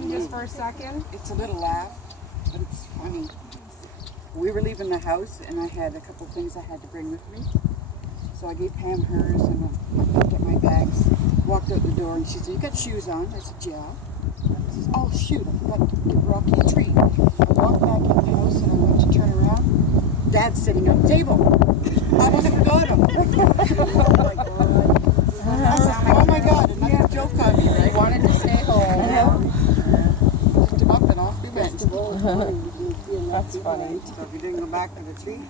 him just for a second? It's a little laugh, but it's funny. We were leaving the house, and I had a couple things I had to bring with me. So I gave Pam hers, and I picked up my bags, walked out the door, and she said, "You got shoes on?" I said, "Yeah." She says, "Oh shoot, I forgot to give Rocky a treat." I walked back in the house, and I went to turn around. Dad's sitting on the table. I almost forgot him. Oh my God. I said, "Oh my God, another joke on me, right?" He wanted to stay home. Picked him up, and off we went. That's funny. So if you didn't go back to the tree,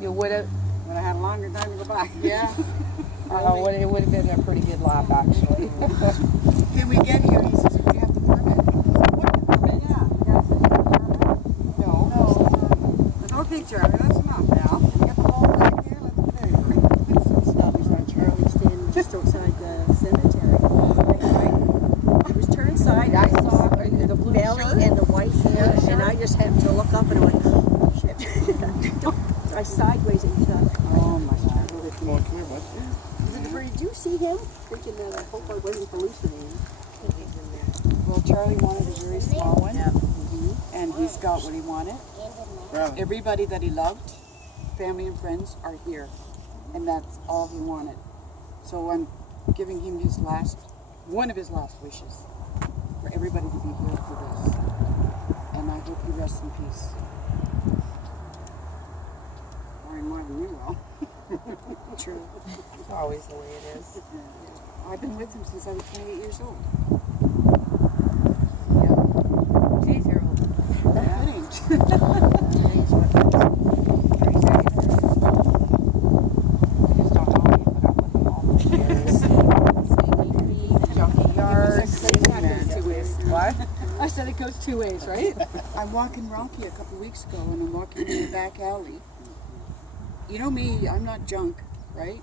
You would have, would have had a longer time to go back. yeah. It would have been a pretty good laugh, actually. Then we get here, he says, "We have the permit." What permit? Yeah. No. Okay, Charlie, that's enough now. You got the ball back here, let's get out of here. Stoppers on Charlie standing just outside the cemetery. It was turned side. I saw the blue belly and the white hair, and I just happened to look up and I went, "Oh shit!" I sideways and shot. Oh my God. Come on, come here, bud. Did you see him? Thinking that I hope I wasn't hallucinating. Well, Charlie wanted a very small one, and he's got what he wanted. Grab it. Everybody that he loved, family and friends, are here, and that's all he wanted. So I'm giving him one of his last wishes, for everybody to be here for this, and I hope he rests in peace. Or more than you will. True. It's always the way it is. I've been with him since I was 28 years old. Geez, you're old. It ain't. Just don't know you put up with him all those years. Sneaky feet, junky yards. What? I said it goes two ways, right? I'm walking Rocky a couple weeks ago, and I'm walking in the back alley. You know me, I'm not junk, right?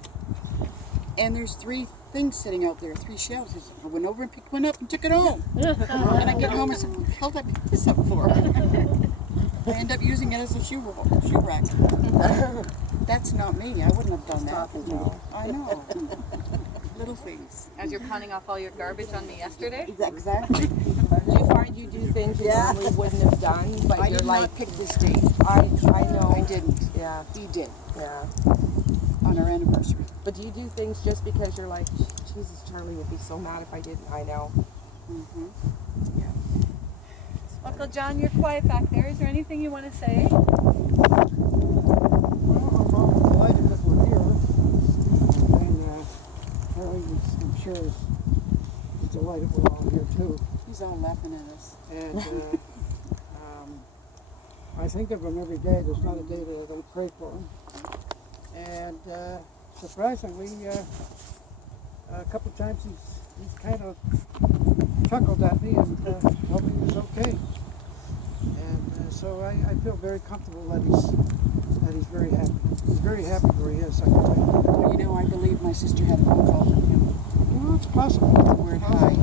And there's 3 things sitting out there, 3 shells. I went over and picked one up and took it home. And I get home and said, "What the hell did I pick this up for?" I end up using it as a shoe rack. That's not me. I wouldn't have done that. No. I know. Little things. As you're pawning off all your garbage on me yesterday. Exactly. Do you find you do things you normally wouldn't have done, but I you're did like, not pick this date. I know. I didn't. Yeah, He did. yeah. On our anniversary. But do you do things just because you're like, Jesus, Charlie would be so mad if I didn't? I know. Mm-hmm. Uncle John, you're quiet back there. Is there anything you want to say? Well, I'm delighted that we're here, and Harry, I'm sure, is delighted we're all here too. He's all laughing at us. And I think of him every day. There's not a day that I don't pray for him. And surprisingly, a couple of times he's kind of chuckled at me and told me he was okay. And so I feel very comfortable that he's very happy. He's very happy where he is, I can tell you. Well, you know, I believe my sister had a phone call from him. Well, it's possible. The word hi.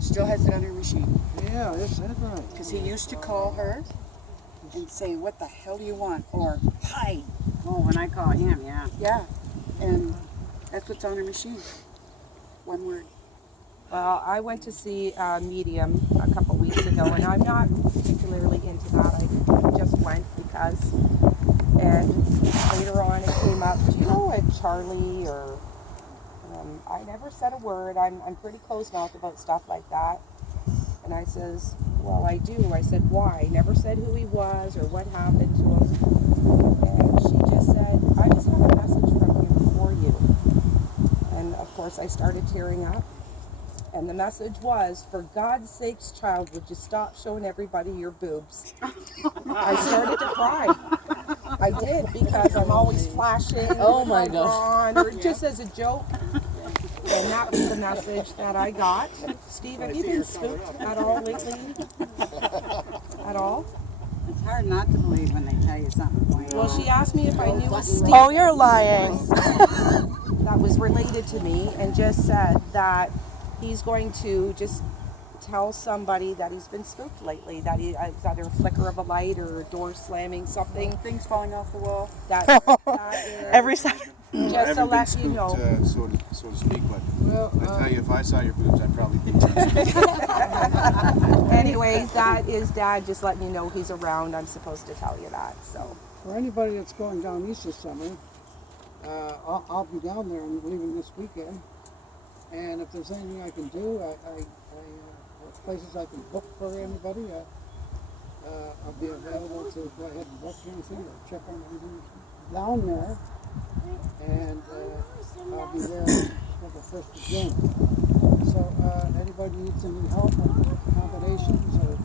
Still has it on her machine. Yeah, that's right. Because he used to call her and say, "What the hell do you want?" Or, "Hi." Oh, when I call him, yeah. Yeah. And that's what's on her machine. One word. Well, I went to see a medium a couple weeks ago, and I'm not particularly into that. I just went because, and later on it came up, do you know a Charlie or, I never said a word. I'm pretty close-mouthed about stuff like that. And I says, well, I do. I said, why? Never said who he was or what happened to him. And she just said, I just have a message from him for you. And of course I started tearing up. And the message was, for God's sakes, child, would you stop showing everybody your boobs? I started to cry. I did, because I'm always flashing. Oh my God. Or just as a joke. And that was the message that I got. Steve, have you been spooked at all lately? At all? It's hard not to believe when they tell you something. Well, she asked me if I knew a Steve. Oh, you're lying. That was related to me, and just said that he's going to just tell somebody that he's been spooked lately, that it's either a flicker of a light or a door slamming, something. Things falling off the wall. That is Every Saturday. I just to haven't been let you spooked, know. so to speak, but Well, I tell you, if I saw your boobs, I'd probably be. Anyways, that is Dad just letting you know he's around. I'm supposed to tell you that. So for anybody that's going down east this summer, I'll be down there and leaving this weekend. And if there's anything I can do, places I can book for anybody, I'll be available to go ahead and book anything or check on anything down there. And I'll be there for the 1st of June. So anybody needs any help on accommodations or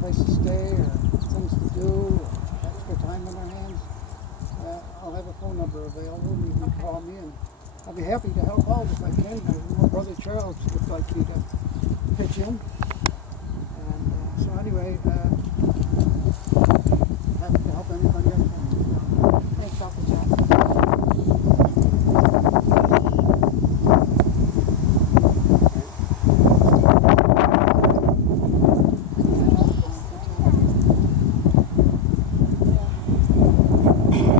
place to stay or things to do or extra time on our hands, I'll have a phone number available and you can call me and I'll be happy to help out if I can. My brother Charles would like me to pitch in. And so anyway, happy to help anybody else. thanks, Dr. Jack.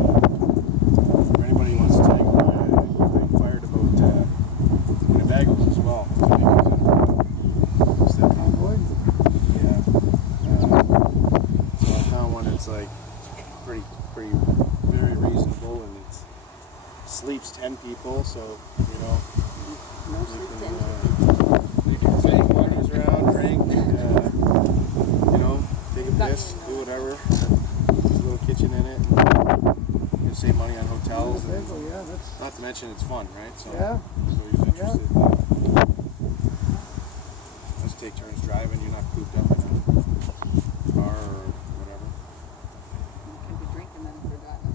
For anybody who wants to take, I fired about Winnebagos as well. Yeah. So I found one that's like pretty, very reasonable, and it sleeps 10 people. So you know, you can take partners around, drink, you know, take a piss, do whatever. There's a little kitchen in it. You can save money on hotels. And, Yeah, that's not to mention it's fun, right? So, yeah. so you're interested. Let's take turns driving. You're not cooped up in a car or whatever. You can be drinking then if you're driving.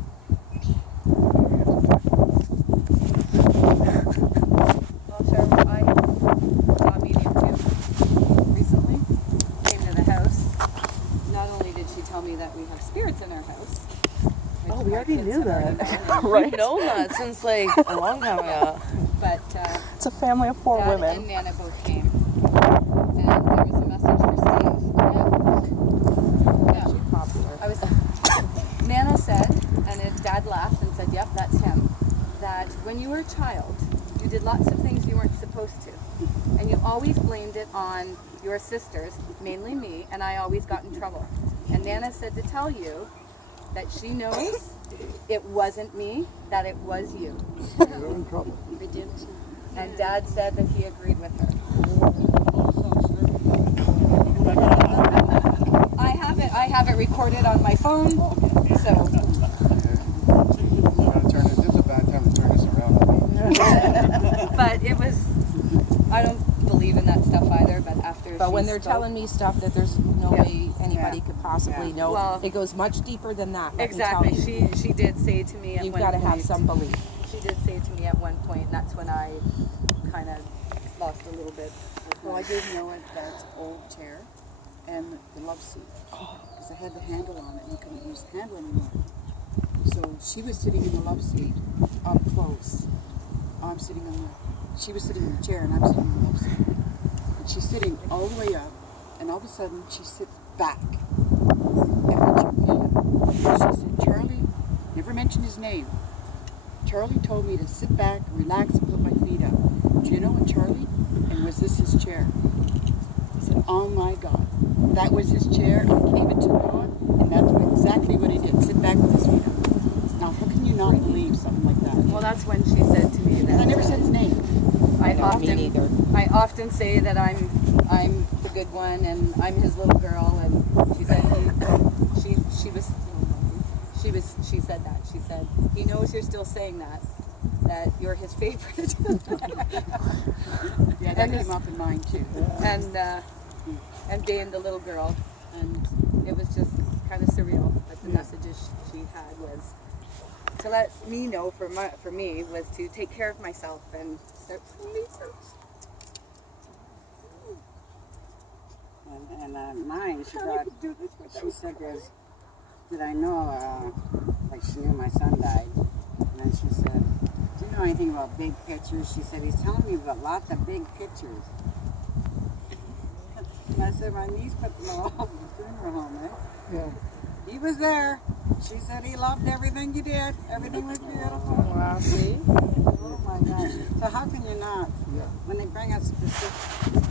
Well, Cheryl, I saw a medium too recently. Came to the house. Not only did she tell me that we have spirits in our house. Oh, we already knew that. Right. We've known that since like a long time ago. But It's a family of 4 Dad women. and Nana both came. And there was a message for Steve. Yeah. Popular. I was. Nana said, and Dad laughed and said, "Yep, that's him." That when you were a child, you did lots of things you weren't supposed to, and you always blamed it on your sisters, mainly me, and I always got in trouble. And Nana said to tell you that she knows it wasn't me, that it was you. You're in trouble. And Dad said that he agreed with her. I have it recorded on my phone, so. This is a bad time to turn this around. But it was, I don't believe in that stuff either, but after But she when they're spoke- telling me stuff that there's no Yeah. way anybody could possibly know, Well- it goes much deeper than that. Let Exactly, me tell you. she did say to me at You've one got to point. have some belief. She did say to me at one point, and that's when I kind of lost a little bit. Well, I gave Noah Dad's old chair and the love seat because I had the handle on it and you couldn't use the handle anymore. So she was sitting in the love seat up close. She was sitting in the chair and I'm sitting in the love seat. And she's sitting all the way up and all of a sudden she sits back and puts her feet up. She said, "Charlie," never mentioned his name. "Charlie told me to sit back, relax, and put my feet up. Do you know what Charlie?" And was this his chair? I said, "Oh my God, that was his chair." I gave it to Noah, and that's exactly what he did. Sit back with his feet up. Now, how can you not believe something like that? Well, that's when she said to me that I never said his name. I No, me neither. often say that I'm the good one and I'm his little girl, and she said she said that. She said, "He knows you're still saying that you're his favorite." Yeah, that And came his- up in mine too. and being the little girl, and it was just kind of surreal. But the messages she had was to let me know for me was to take care of myself and start putting me first. And mine, she said, did I know, like she knew my son died. And then she said, "Do you know anything about big pictures?" She said, "He's telling me about lots of big pictures." And I said, my niece put the funeral home, eh? Yeah. He was there. She said he loved everything you did. Everything was beautiful. Wow, see? Oh my God. So how can you not? Yeah. When they bring us specific.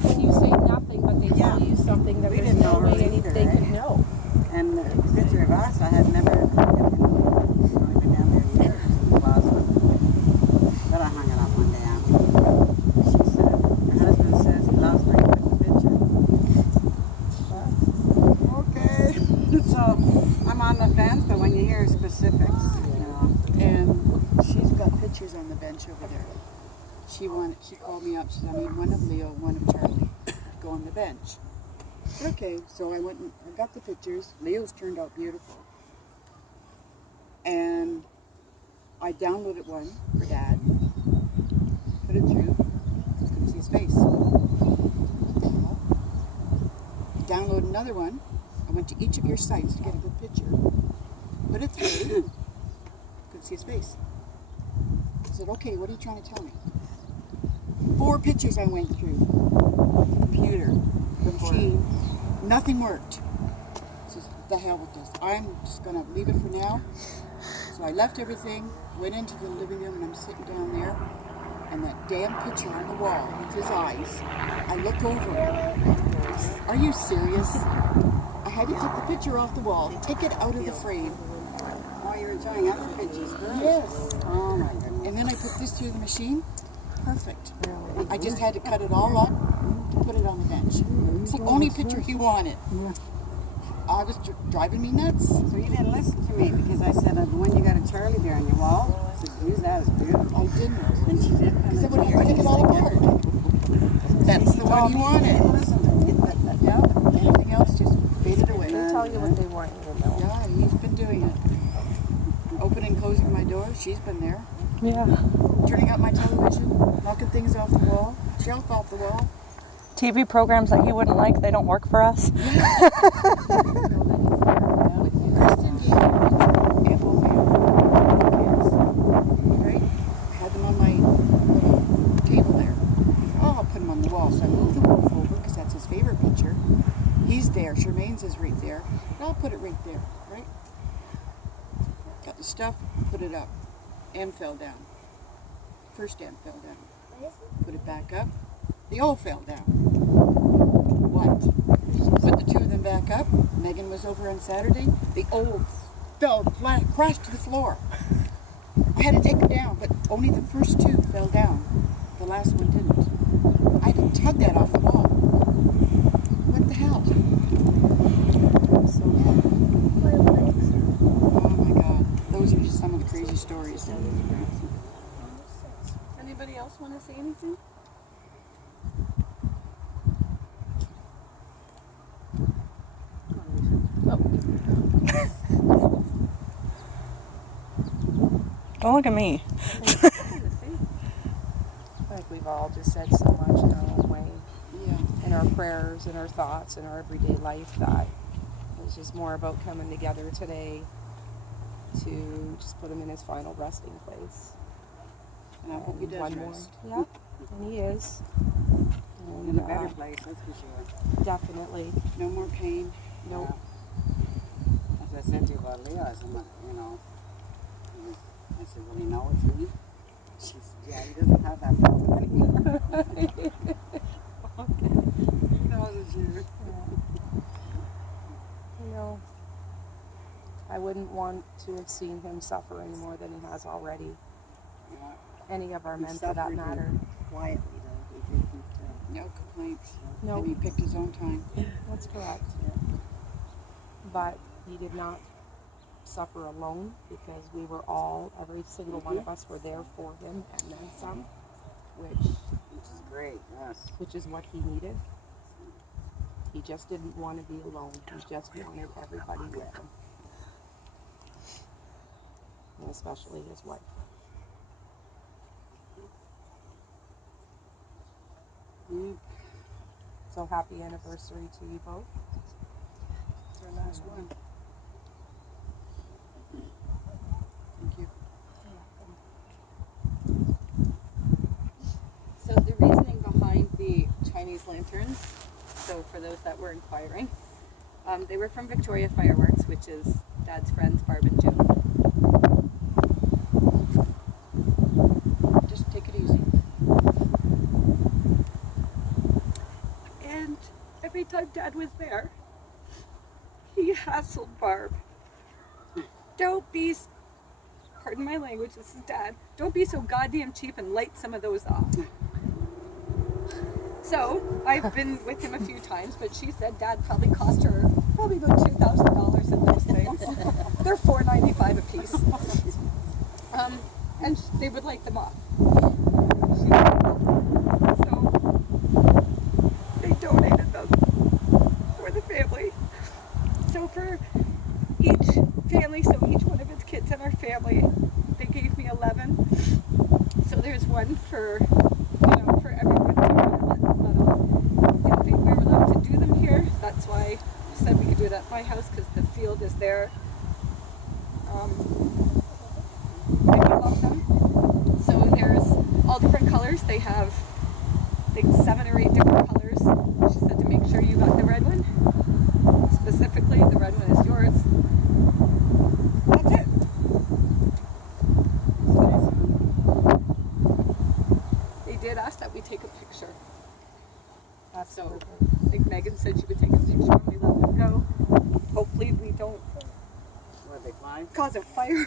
When you say nothing, but they tell you something that We there's didn't no know way really either, they right? could know. And the picture of us, I had never only been down there years in the plaza. But I hung it up one day after. She said, her husband says he lost my picture. Okay. So I'm on the fence, but when you hear specifics, you know. And she's got pictures on the bench over there. She called me up. She said, I need one of Leo, one of Charlie. Go on the bench. Okay, so I went and I got the pictures. Leo's turned out beautiful. And I downloaded one for Dad. Put it through. Couldn't see his face. Download another one. I went to each of your sites to get a good picture. Put it through. Couldn't see his face. I said, okay, what are you trying to tell me? 4 pictures I went through. Computer, the machine, nothing worked. I said, the hell with this. I'm just gonna leave it for now. So I left everything, went into the living room, and I'm sitting down there, and that damn picture on the wall with his eyes. I look over. Are you serious? I had to take the picture off the wall, take it out of the frame. Oh, you're enjoying other pictures, good. Yes. Oh my goodness. And then I put this through the machine. Perfect. I just had to cut it all up, put it on the bench. It's the only picture he wanted. I was driving me nuts. So you didn't listen to me because I said, the one you got a Charlie there on your wall, I said, use that as beautiful. I didn't. And she did. Because I would have to take it all apart. That's the one you wanted. Listen to me. Yeah, anything else just faded away. They tell you what they want you to know. Yeah, he's been doing it. Opening and closing my door, she's been there. Yeah. Turning up my television, knocking things off the wall, shelf off the wall. TV programs that you wouldn't like, they don't work for us. Kristen gave me ample right? Had them on my little table there. Oh, I'll put them on the wall. So I moved the wolf over because that's his favorite picture. He's there. Charmaine's is right there. And I'll put it right there, right? Got the stuff, put it up. M fell down. First M fell down. Put it back up. The O fell down. What? Put the 2 of them back up. Megan was over on Saturday. The O fell flat, crashed to the floor. I had to take them down, but only the first 2 fell down. The last one didn't. I had to tug that off the wall. What the hell? So, oh my God. Those are just some of the crazy stories. Anybody else want to say anything? Don't look at me. I think we've all just said so much in our own way, Yeah. in our prayers, in our thoughts, in our everyday life, that it was just more about coming together today to just put him in his final resting place. And I hope he does One more. rest. Yep, and he is. In And, a better place, that's for sure. definitely. No more pain. Nope. As I said to you about Leo, I said, you know, I said, well, you know it's me? She said, yeah, he doesn't have that problem anymore. He knows it's you. You know, I wouldn't want to have seen him suffer any more than he has already. Yeah. Any of our He men, for that suffered matter. quietly, though. He didn't, No complaints. No, And he picked his own time. that's correct. But he did not suffer alone, because we were all, every single one of us were there for him and then some, which is great, yes. which is what he needed. He just didn't want to be alone. He just wanted everybody with him. And especially his wife. Yeah. So happy anniversary to you both. It's our last one. Thank you. So the reasoning behind the Chinese lanterns So for those that were inquiring, they were from Victoria Fireworks, which is Dad's friends, Barb and June. Just take it easy. And every time Dad was there, he hassled Barb. Don't be, pardon my language, this is Dad, don't be so goddamn cheap and light some of those off. So, I've been with him a few times, but she said Dad probably cost her probably about $2,000 in those things. They're $4.95 a piece. And they would light them off. So, they donated them for the family. So for each family, so each one of its kids in our family, they gave me 11. So there's one for, for everyone to let off. Didn't think we were allowed to do them here. That's why I said we could do it at my house because the field is there. I love them. So there's all different colors. They have, I think, 7 or 8 different colors. She said to make sure you got the red one. Specifically, the red one is yours. That's it. They did ask that we take a picture. So I think Megan said she would take a picture when we let them go. Hopefully we don't What, they fly? cause a fire.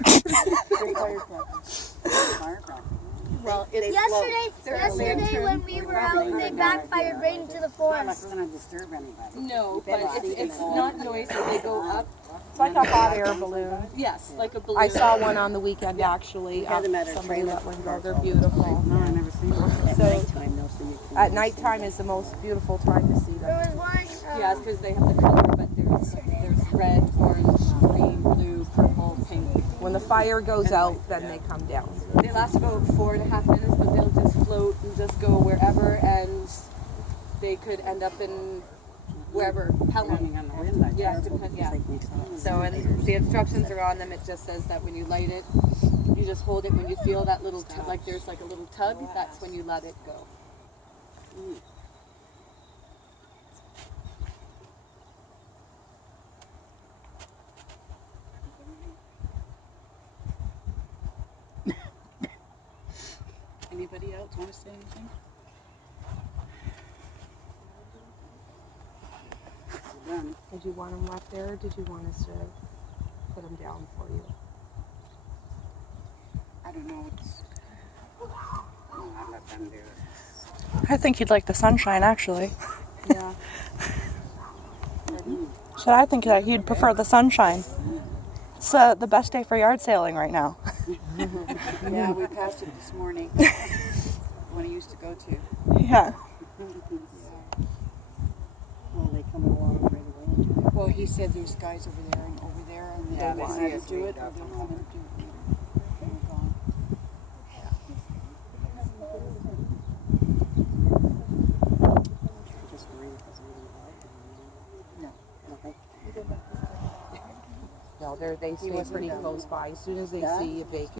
Well, Yesterday when we were out, they backfired right into the it's not like forest. we're gonna disturb anybody. No, but it's not noisy. They go up. It's like a hot air balloon. Yes, like a balloon. I saw one on the weekend actually. had them at our Somebody trailer. let one go. They're beautiful. No, I never seen one. At So- nighttime, though, so you can At nighttime is the most beautiful time to see There them. was one. Yes, because they have the color, but there's red, orange, green, blue, purple, pink. When the fire goes out, then they come down. They last about 4.5 minutes, but they'll just float and just go wherever, and they could end up in wherever, Pelham. Depending on the wind, I Yeah, guess. depend, yeah. Like makes sense. So, and the instructions are on them. It just says that when you light it, you just hold it. When you feel that little, like there's like a little tug, that's when you let it go. Anybody else want to say anything? Done. Did you want them left there or did you want us to put them down for you? I don't know. It's, I'll let them do it. I think he'd like the sunshine, actually. Yeah. So I think that he'd prefer the sunshine. It's the best day for yard sailing right now. yeah, we passed it this morning when I used to go to. Yeah. Well, they come along right away and do it. Well, he said there's guys over there, and Yeah, they they want see to us, do we it, or they'll definitely- come and do it later. And we're gone. Just read it as No. Okay. No, they stay wasn't pretty done. close by. As soon as they Yeah? see a vacant